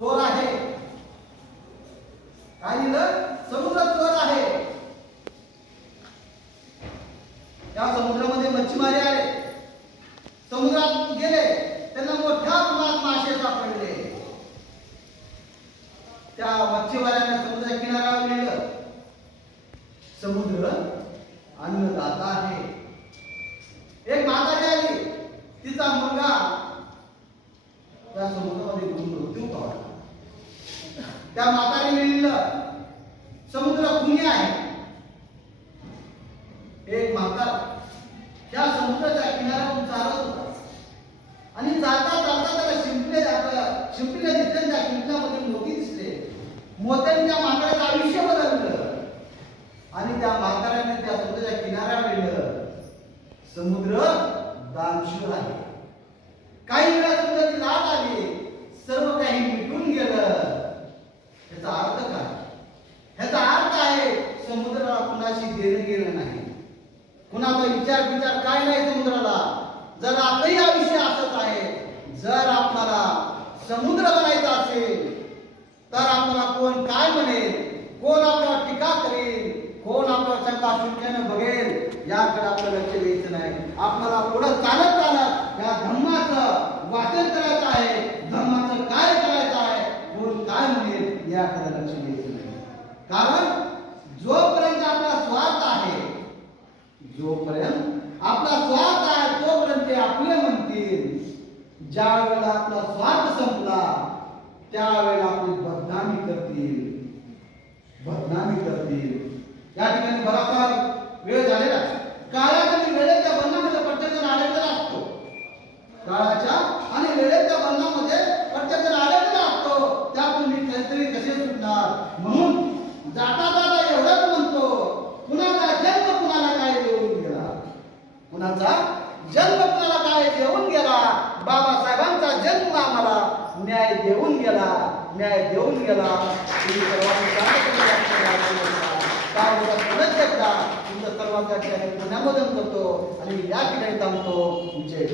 चोर आहे. काय लिहिलं? समुद्र चोर आहे. त्या समुद्रामध्ये मच्छीमारी आले, समुद्रात गेले, त्यांना मोठ्या प्रमाणात मासे सापडले. त्या मच्छीमारांना समुद्राच्या किनाऱ्यावर नेलं. समुद्र अन्नदाता आहे. एक म्हातारी आली, तिचा मुलगा त्या समुद्रामध्ये बुडून मृत्यू पावला. त्या म्हातारीने लिहिलं, समुद्र खुनी आहे. एक म्हातारा त्या समुद्राच्या किनाऱ्यावरून चालत होता आणि जाता जाता त्याला शिंपले दिसले. त्या शिंपल्यामध्ये मोती दिसले. मोत्यांनी त्या म्हाताऱ्याचं आयुष्य बदललं आणि त्या म्हाताऱ्याने त्या समुद्राच्या किनाऱ्यावर लिहिलं, समुद्र दानशूर आहे. काही वेळा समुद्राची लाट आली, सर्व काही मिटून गेलं. याचा अर्थ काय? ह्याचा अर्थ आहे समुद्राला कुणाशी देणं घेणं नाही, कुणाचा विचार काय नाही समुद्राला. जर आपलंही आयुष्य असंच आहे, जर आपल्याला समुद्र बनायचा असेल तर आपल्याला कोण काय म्हणेल, कोण आपल्याला टीका करेल, कोण आपल्याला शंका शून्यानं बघेल, याकडे आपलं लक्ष द्यायचं नाही. आपल्याला पुढे चालत चालत या धम्माचं वाचन करायचं आहे, धम्माचं काय करायचं आहे, कोण काय म्हणेल याकडे लक्ष द्यायचं नाही. कारण जोपर्यंत आपला स्वार्थ आहे, जोपर्यंत आपला स्वार्थ आहे तोपर्यंत ते आपले म्हणतील. ज्या वेळेला आपला स्वार्थ संपला त्यावेळेला आपली बदनामी करतील. या ठिकाणी बराचसा वेळ झालेला. काळाच्या आणि वेळेच्या बंधनामध्ये प्रत्येकजण अडकलेला असतो. काळाच्या आणि वेळेच्या बंधनामध्ये प्रत्येकजण अडकलेला असतो. त्यातून मी काहीतरी कसे सुटणार. म्हणून जाता जाता एवढंच म्हणतो, कुणाचा जन्म कुणाला काय देऊन गेला, कुणाचा जन्म कुणाला काय देऊन गेला. बाबासाहेबांचा जन्म आम्हाला न्याय देऊन गेला. तुम्ही सर्वांनी तुमचं सर्वांच्या ठिकाणी पुण्यामधून करतो आणि या ठिकाणी थांबतो. जय